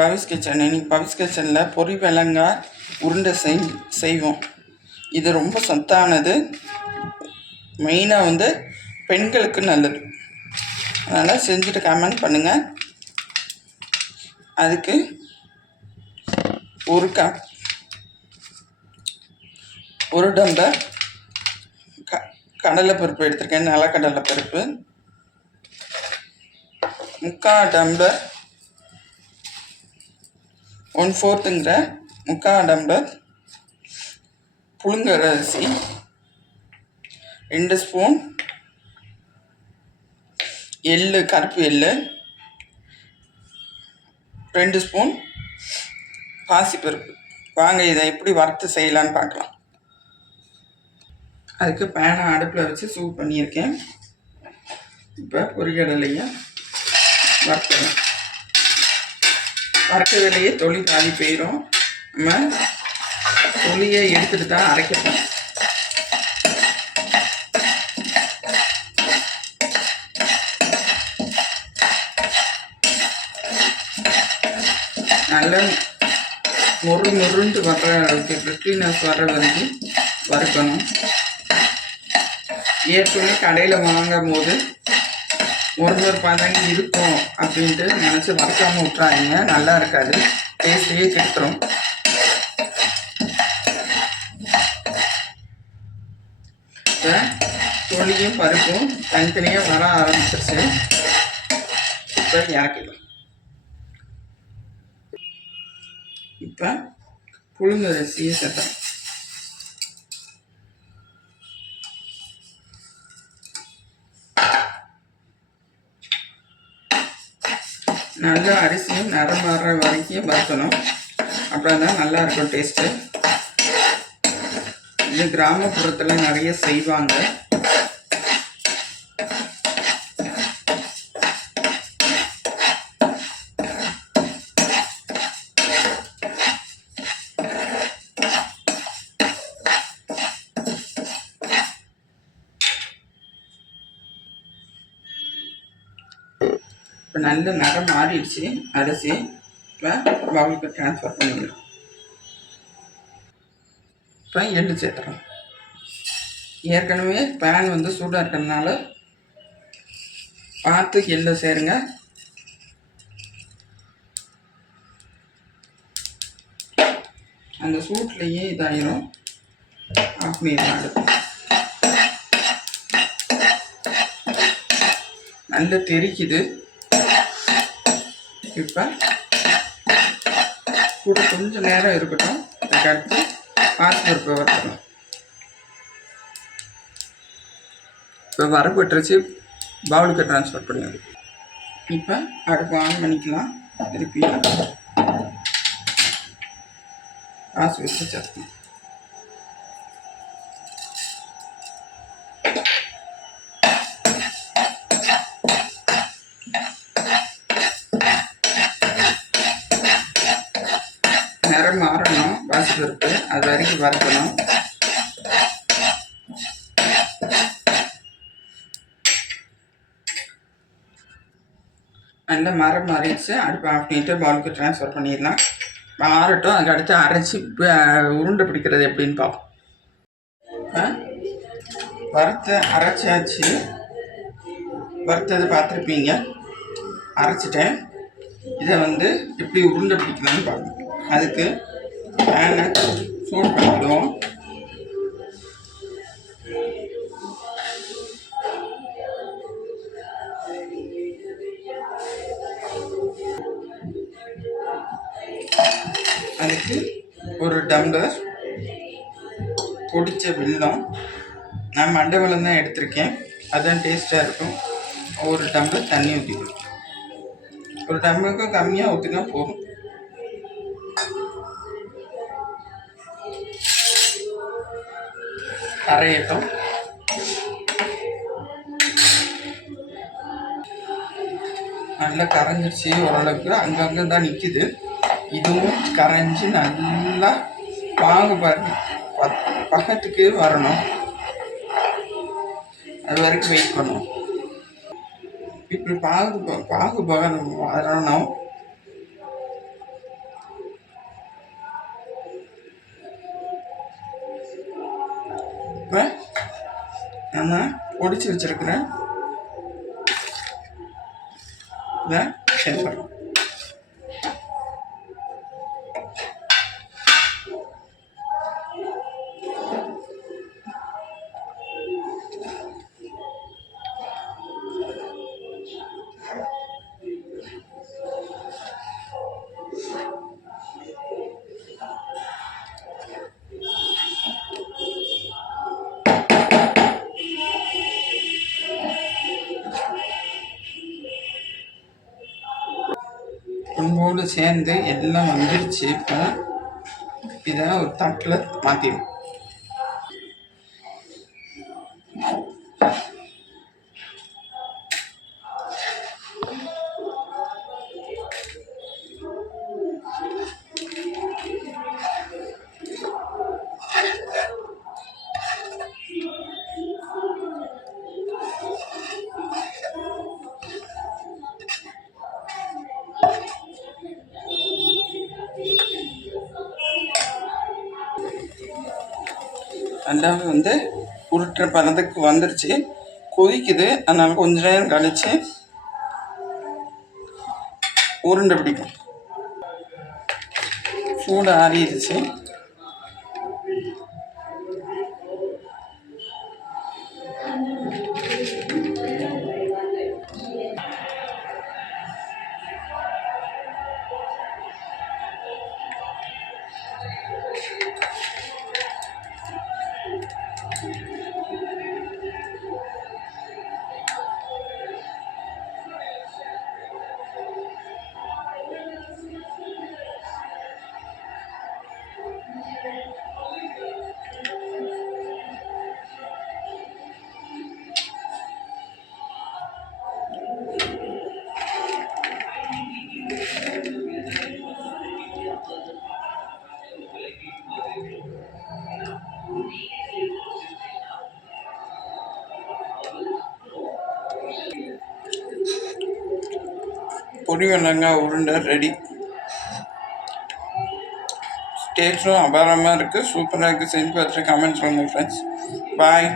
பவிஸ் kitchen இன்னைக்கு பவிஸ் கிச்சனில் பொரி விலங்காய் உருண்டை செய் செய்வோம். இது ரொம்ப சத்தானது. மெயினாக வந்து பெண்களுக்கு நல்லது. அதனால் செஞ்சுட்டு கமெண்ட் பண்ணுங்கள் அதுக்கு ஒரு கப் ஒரு டம்ளர் க கடலைப்பருப்பு எடுத்திருக்கேன். நிலக்கடலை பருப்பு. முக்கால் டம்ளர் ஒன் ஃபோர்த்துங்கிற முக்கால் டம்ளர் புழுங்கல் அரிசி ரெண்டு ஸ்பூன் எள்ளு கருப்பு எள்ளு ரெண்டு ஸ்பூன் பாசிப்பருப்பு. வாங்க இதை எப்படி வறுத்து செய்யலான்னு பார்க்கலாம். அதுக்கு பேனை அடுப்பில் வச்சு சூப் பண்ணியிருக்கேன். இப்போ பொறிகடலையை வறுத்துறேன் வறுக்கிறதுலையே தொளி பாதி போயிடும் நம்ம தொலியை எடுத்துட்டு தான் அரைக்கணும். நல்லா மொறு முருண்டு வர்ற அளவுக்கு கிறிஸ்டினஸ் வர்ற வரைக்கும் வறுக்கணும். ஏற்கனவே கடையில் வாங்கும் போது ஒரு ஒரு பதங்க இருக்கும் அப்படின்ட்டு நினச்சி வறுக்காமல் விட்றாங்க நல்லா இருக்காது. டேஸ்ட்டையே கெடுத்துரும். இப்போ தொலியும் பருப்பும் தனித்தனியாக வர ஆரம்பிச்சிருச்சு. இப்போ இறக்கிடும் இப்போ புழுங்க அரிசியை சேர்த்தேன் நல்லா அரிசியும் நரம் வர்ற வரைக்கும் வறுக்கணும். அப்புறம் தான் நல்லா இருக்கும் டேஸ்ட்டு. இது கிராமப்புறத்தில் நிறைய செய்வாங்க. இப்போ நல்ல நிறம் மாறிடுச்சு. அரிசி இப்போ பவுலுக்கு ட்ரான்ஸ்ஃபர் பண்ணிடலாம். இப்போ எள்ளு சேர்த்துறோம் ஏற்கனவே பேன் வந்து சூடாக இருக்கிறதுனால பார்த்து எள்ளு சேருங்க. அந்த சூட்லேயே இதாயிரும். ஆஃப் பண்ணிடலாம் நல்லா நல்ல தெரிக்குது. இப்போ கூட கொஞ்சம் நேரம் இருக்கட்டும். அதுக்கடுத்து பாசிப்பருப்பை வறுக்கணும் இப்போ வரப்பட்டுருச்சு பவுலுக்கு ட்ரான்ஸ்ஃபர் பண்ணிடுது இப்போ அடுப்பு ஆன் பண்ணிக்கலாம். திருப்பி காசு வச்சு சட்னி அளவுக்கு பாசிப்பருப்பு அது வரைக்கும் வறுக்கணும். நல்ல மரம் மறைச்சு அடுப்பு ஆஃப் பண்ணிட்டு பவுலுக்கு ட்ரான்ஸ்ஃபர் பண்ணிடலாம். ஆறட்டும் அதுக்கு அடுத்து அரைச்சி உருண்டை பிடிக்கிறது எப்படின்னு பார்ப்போம். ஆ? வறுத்த அரைச்சாச்சு. வறுத்தது பார்த்துருப்பீங்க. அரைச்சிட்டேன். இதை வந்து எப்படி உருண்டை பிடிக்கலாம்னு பார்க்கணும் அதுக்கு பேனை சூட் பண்ணிவிடுவோம் அதுக்கு ஒரு டம்ளர் பொடிச்ச வெல்லம். நான் மண்டை வெல்லம் தான் எடுத்திருக்கேன். அதுதான் டேஸ்ட்டாக இருக்கும். ஒரு டம்ளர் தண்ணி ஊற்றிக்கணும் ஒரு டம்ளருக்கும் கம்மியாக ஊற்றினா போதும். கரையட்டும். நல்லா கரைஞ்சிருச்சு ஓரளவுக்கு. அங்கங்கே தான் நிற்கிது இதுவும் கரைஞ்சி நல்லா வாங்க பாருங்க. பக்கத்துக்கு வரணும். அது வரைக்கும் வெயிட் பண்ணும் இப்படி பாகு ப- பாகு பகனம் வரணும். நம்ம பொடிச்சு வச்சுருக்கிறேன். இதை சேர்த்துறோம் குழம்போடு சேர்ந்து எல்லாம் வந்துருச்சு இப்போ இதை ஒரு தட்டில் மாற்றிடும் ரெண்டாவது வந்து உருட்டுற பதத்துக்கு வந்துருச்சு. கொதிக்குது. அதனால் கொஞ்ச நேரம் கழித்து உருண்டை பிடிக்கும். சூடு ஆறிடுச்சு. பொடிவெல்லங்காய் உருண்டை ரெடி. டேஸ்ட்டும் அபாரமாக இருக்குது சூப்பராக இருக்குது செஞ்சு பார்த்துட்டு கமெண்ட் சொல்லுங்கள் ஃப்ரெண்ட்ஸ் பாய்